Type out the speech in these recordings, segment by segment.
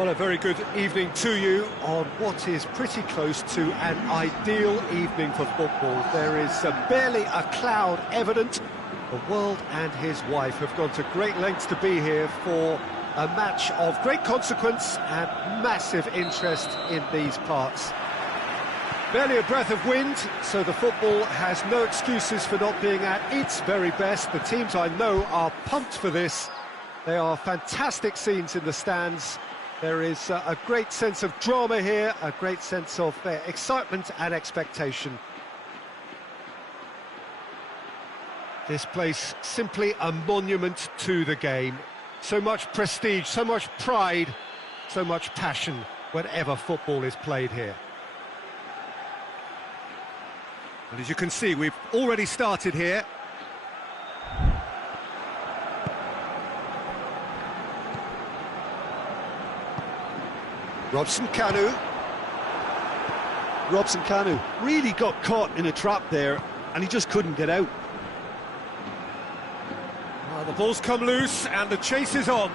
Well, a very good evening to you on what is pretty close to an ideal evening for football. There is barely a cloud evident. The world and his wife have gone to great lengths to be here for a match of great consequence and massive interest in these parts. Barely a breath of wind, so the football has no excuses for not being at its very best. The teams I know are pumped for this. They are fantastic scenes in the stands. There is a great sense of drama here, a great sense of excitement and expectation. This place simply a monument to the game. So much prestige, so much pride, so much passion whenever football is played here. And as you can see, we've already started here. Robson Kanu really got caught in a trap there, and he just couldn't get out. Well, the ball's come loose, and the chase is on.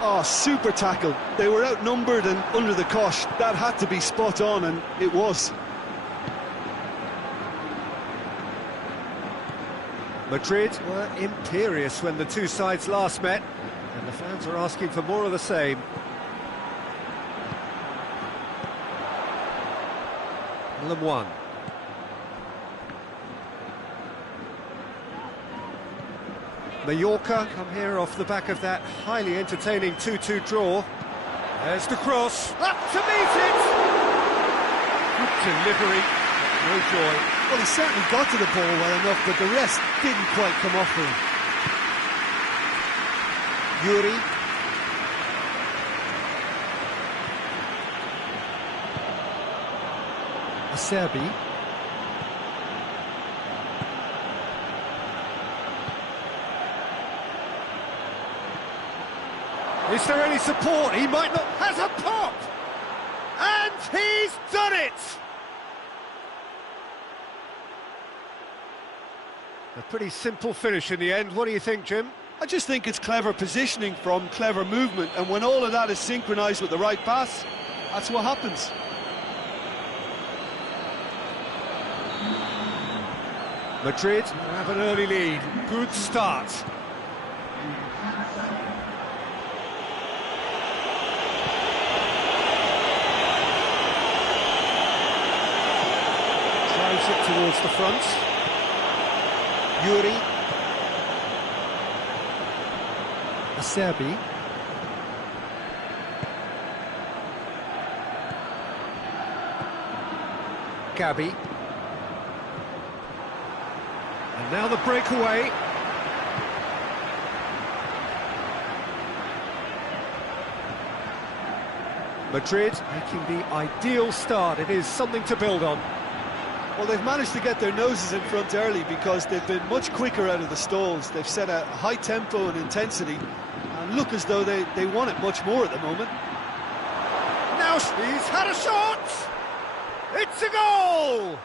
Oh, super tackle. They were outnumbered and under the cosh. That had to be spot on, and it was. Madrid were imperious when the two sides last met, and the fans are asking for more of the same. One. Mallorca come here off the back of that highly entertaining 2-2 draw. There's the cross, up to meet it! Good delivery, no joy. Well, he certainly got to the ball well enough, but the rest didn't quite come off for him. Yuri. Serbi. Is there any support? He might not. Has a pop! And he's done it! A pretty simple finish in the end. What do you think, Jim? I just think it's clever positioning from clever movement, and when all of that is synchronised with the right pass, that's what happens. Madrid have an early lead. Good start. Drives it towards the front. Yuri. Serbi. Gabi. And now the breakaway. Madrid making the ideal start. It is something to build on. Well, they've managed to get their noses in front early because they've been much quicker out of the stalls. They've set a high tempo and intensity and look as though they want it much more at the moment. Now he's had a shot! It's a goal!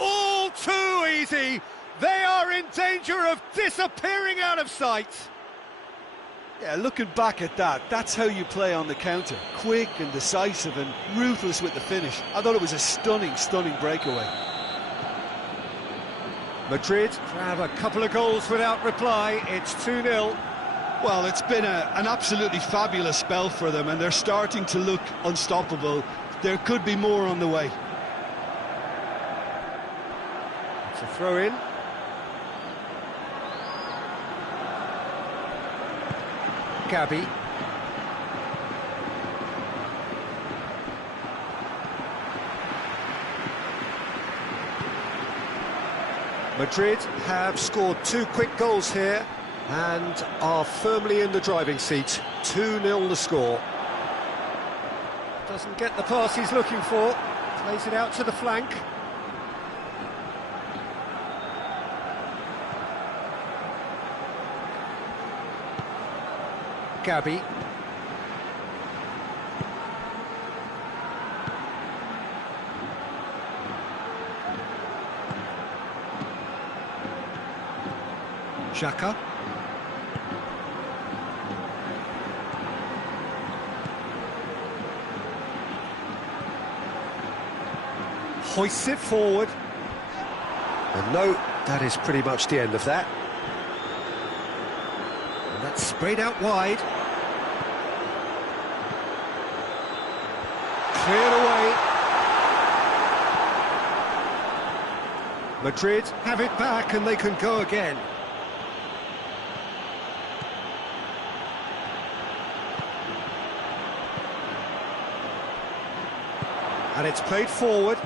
All too easy! They are in danger of disappearing out of sight. Yeah, looking back at that, that's how you play on the counter. Quick and decisive and ruthless with the finish. I thought it was a stunning, stunning breakaway. Madrid grab a couple of goals without reply. It's 2-0. Well, it's been an absolutely fabulous spell for them, and they're starting to look unstoppable. There could be more on the way. It's a throw-in. Gabi. Madrid have scored 2 quick goals here and are firmly in the driving seat. 2-0 the score. Doesn't get the pass he's looking for. Plays it out to the flank. Gabi. Xhaka. hoists it forward. And no, that is pretty much the end of that. And that's sprayed out wide. Cleared away. Madrid have it back and they can go again. And it's played forward.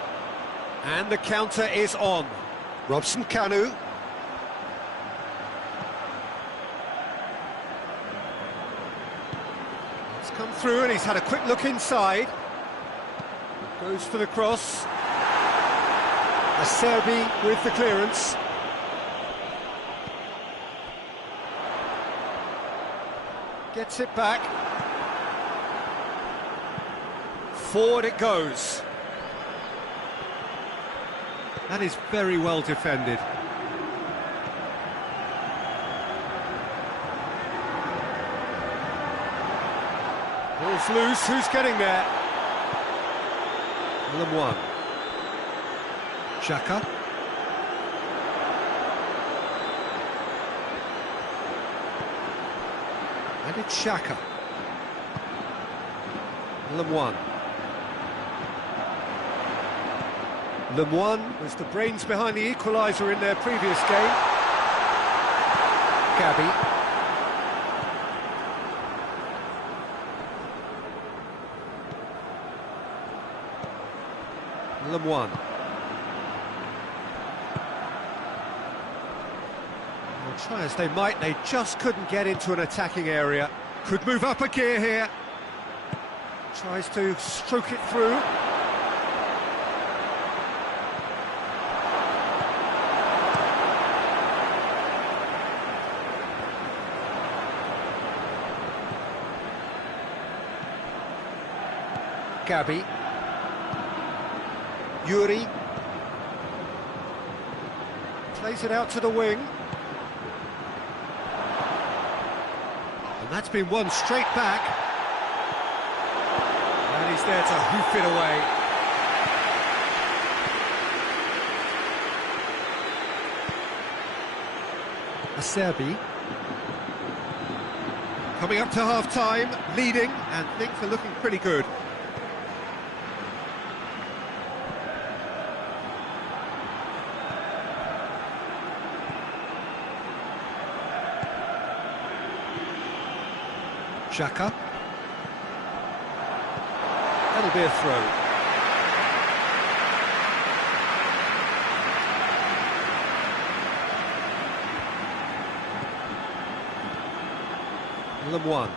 And the counter is on. Robson Kanu. It's come through and he's had a quick look inside. Goes for the cross. Acerbi with the clearance. Gets it back. Forward it goes. That is very well defended. Ball's loose, who's getting there? One. Xhaka. And it's Xhaka. Lemoine. Lemoine was the brains behind the equaliser in their previous game. Gabi. Lemoine. Well, try as they might, they just couldn't get into an attacking area. Could move up a gear here. Tries to stroke it through. Gabi. Yuri. Plays it out to the wing. And that's been won straight back. And he's there to hoof it away. Acerbi. Coming up to half-time, leading, and things are looking pretty good. Xhaka. That'll be a throw. Lemoine.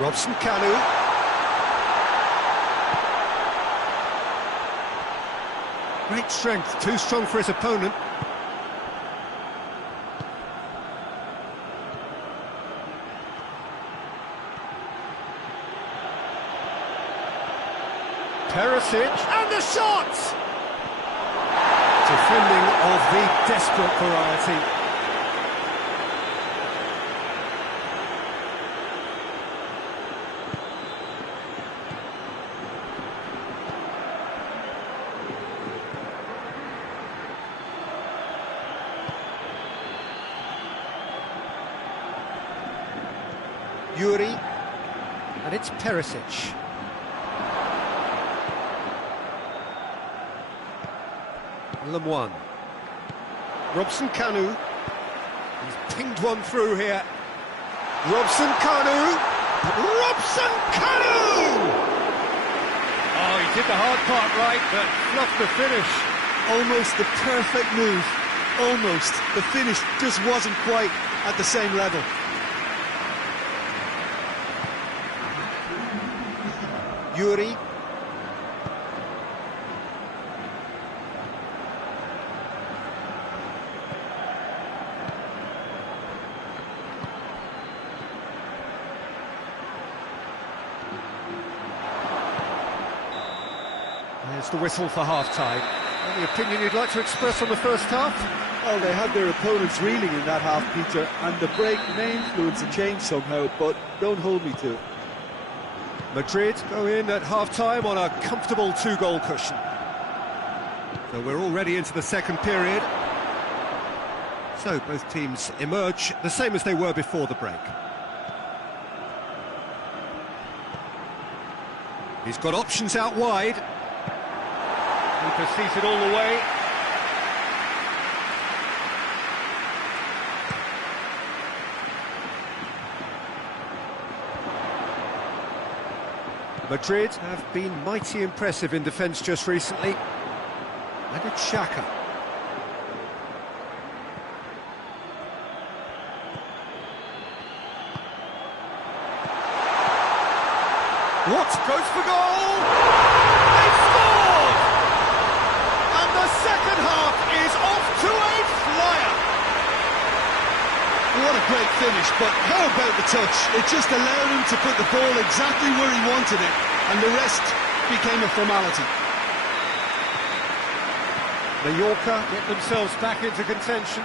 Robson Kanu. Great strength, too strong for his opponent. Perisic, and the shot! Defending of the desperate variety. Yuri, and it's Perisic. Lemoine. Robson Kanu. He's pinged one through here. Robson Kanu. Robson Kanu! Oh, he did the hard part right, but fluffed the finish. Almost the perfect move. Almost. The finish just wasn't quite at the same level. Yuri. There's the whistle for half-time. Any opinion you'd like to express on the first half? Well, they had their opponents reeling in that half, Peter, and the break may influence a change somehow, but don't hold me to it. Madrid go in at half-time on a comfortable 2-goal cushion. So we're already into the second period. So both teams emerge the same as they were before the break. He's got options out wide. Keeper sees it all the way. Madrid have been mighty impressive in defence just recently. And it's Xhaka. What? Goes for goal! They scored! And the second half is off to a flyer! What a great finish, but how about the touch? It just allowed him to put the ball exactly where he wanted it, and the rest became a formality. Mallorca get themselves back into contention.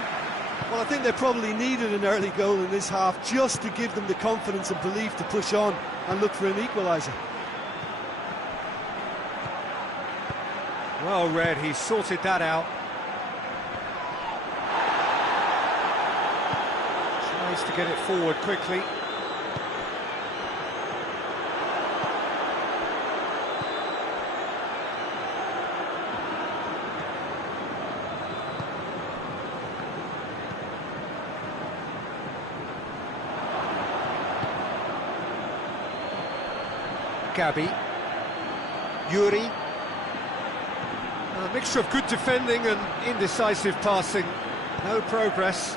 Well, I think they probably needed an early goal in this half just to give them the confidence and belief to push on and look for an equaliser. Well read, he sorted that out. Tries to get it forward quickly. Gabi, Yuri, a mixture of good defending and indecisive passing, no progress.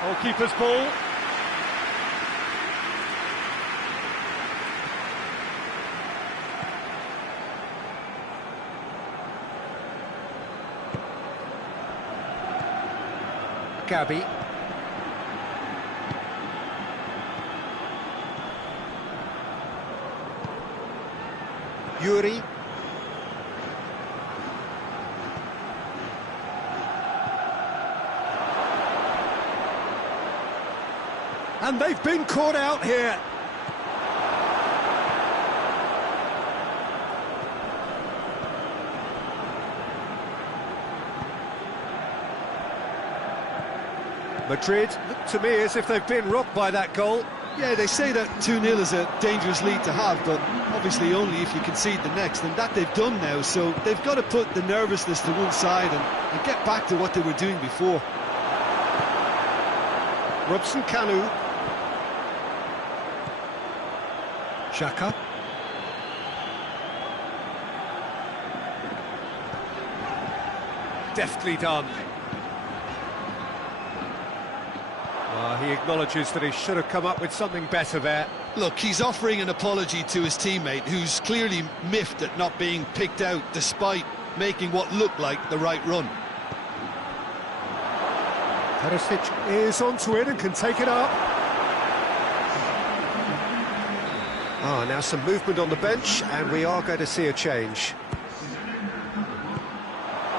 Goalkeeper's ball. Gabi. Yuri. And they've been caught out here. Madrid look to me as if they've been rocked by that goal. Yeah, they say that 2-0 is a dangerous lead to have, but obviously only if you concede the next, and that they've done now, so they've got to put the nervousness to one side and get back to what they were doing before. Robson Kanu. Xhaka. Deftly done. He acknowledges that he should have come up with something better there. Look, he's offering an apology to his teammate, who's clearly miffed at not being picked out despite making what looked like the right run. Perisic is onto it and can take it up. Now some movement on the bench, and we are going to see a change.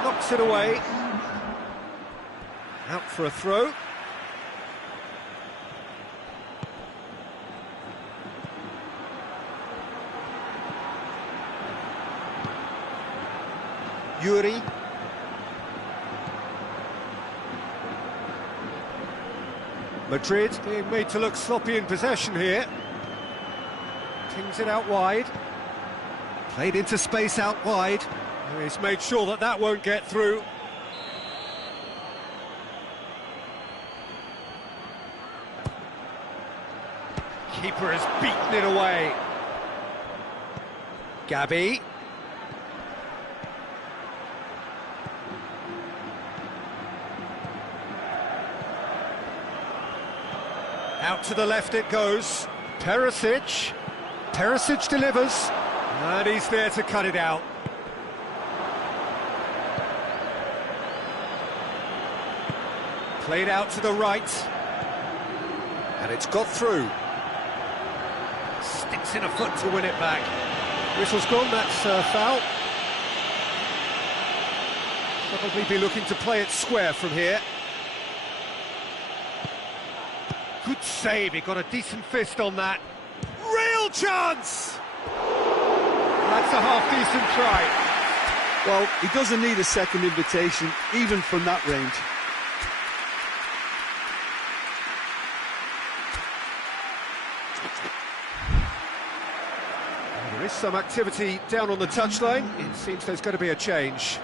Knocks it away. Out for a throw. Yuri. Madrid being made to look sloppy in possession here. Pings it out wide. Played into space out wide. He's made sure that that won't get through. Keeper has beaten it away. Gabi. Out to the left it goes. Perisic. Perisic delivers. And he's there to cut it out. Played out to the right. And it's got through. Sticks in a foot to win it back. Whistle's gone, that's foul. Probably be looking to play it square from here. Good save, he got a decent fist on that. Real chance! That's a half-decent try. Well, he doesn't need a second invitation, even from that range. There is some activity down on the touchline. It seems there's going to be a change.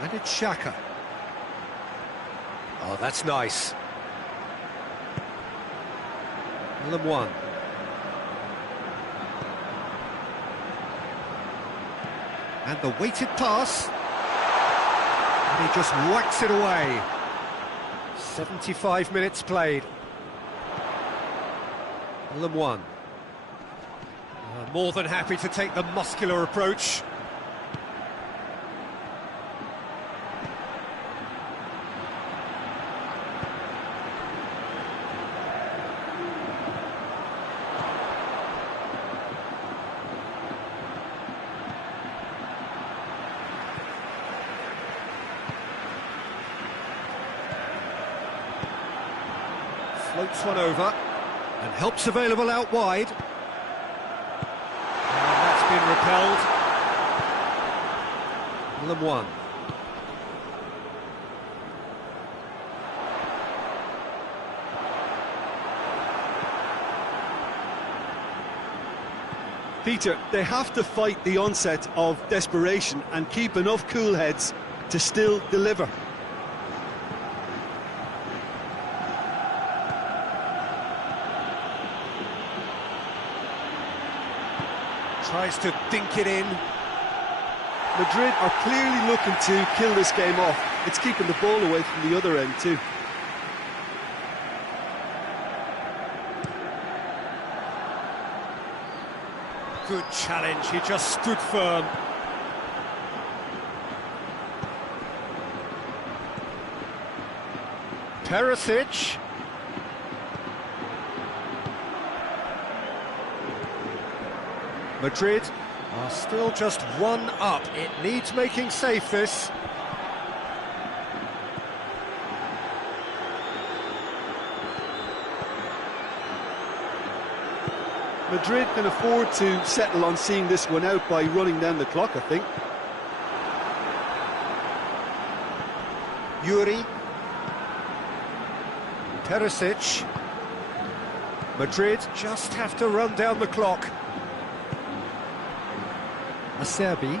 And it's Xhaka. Oh, that's nice. One. And the weighted pass. And he just whacks it away. 75 minutes played. One. More than happy to take the muscular approach. Floats one over, and help's available out wide. And that's been repelled. One. Peter, they have to fight the onset of desperation and keep enough cool heads to still deliver. Tries to dink it in. Madrid are clearly looking to kill this game off. It's keeping the ball away from the other end too. Good challenge, he just stood firm. Perisic. Madrid are still just one up. It needs making safe, this. Madrid can afford to settle on seeing this one out by running down the clock, I think. Yuri. Perisic. Madrid just have to run down the clock. Acerbi.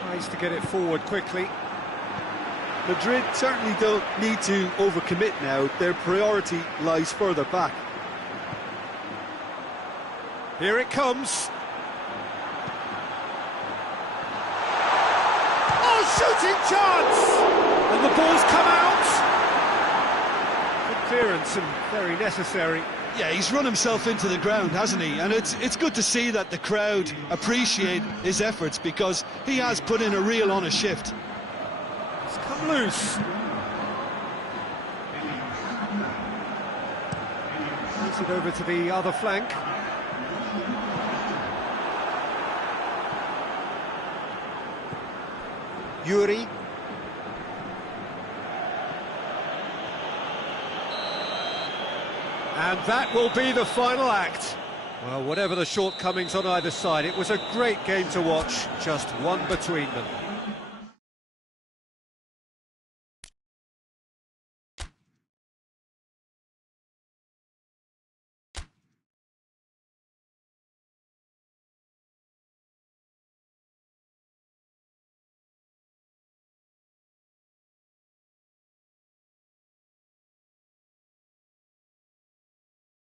Tries to get it forward quickly. Madrid certainly don't need to overcommit now. Their priority lies further back. Here it comes. Oh, shooting chance! And the ball's come out. Good clearance and very necessary. Yeah, he's run himself into the ground, hasn't he? And it's good to see that the crowd appreciate his efforts, because he has put in a real honest shift. It's come loose. Moves it over to the other flank. Yuri. And that will be the final act. Well, whatever the shortcomings on either side, it was a great game to watch, just one between them.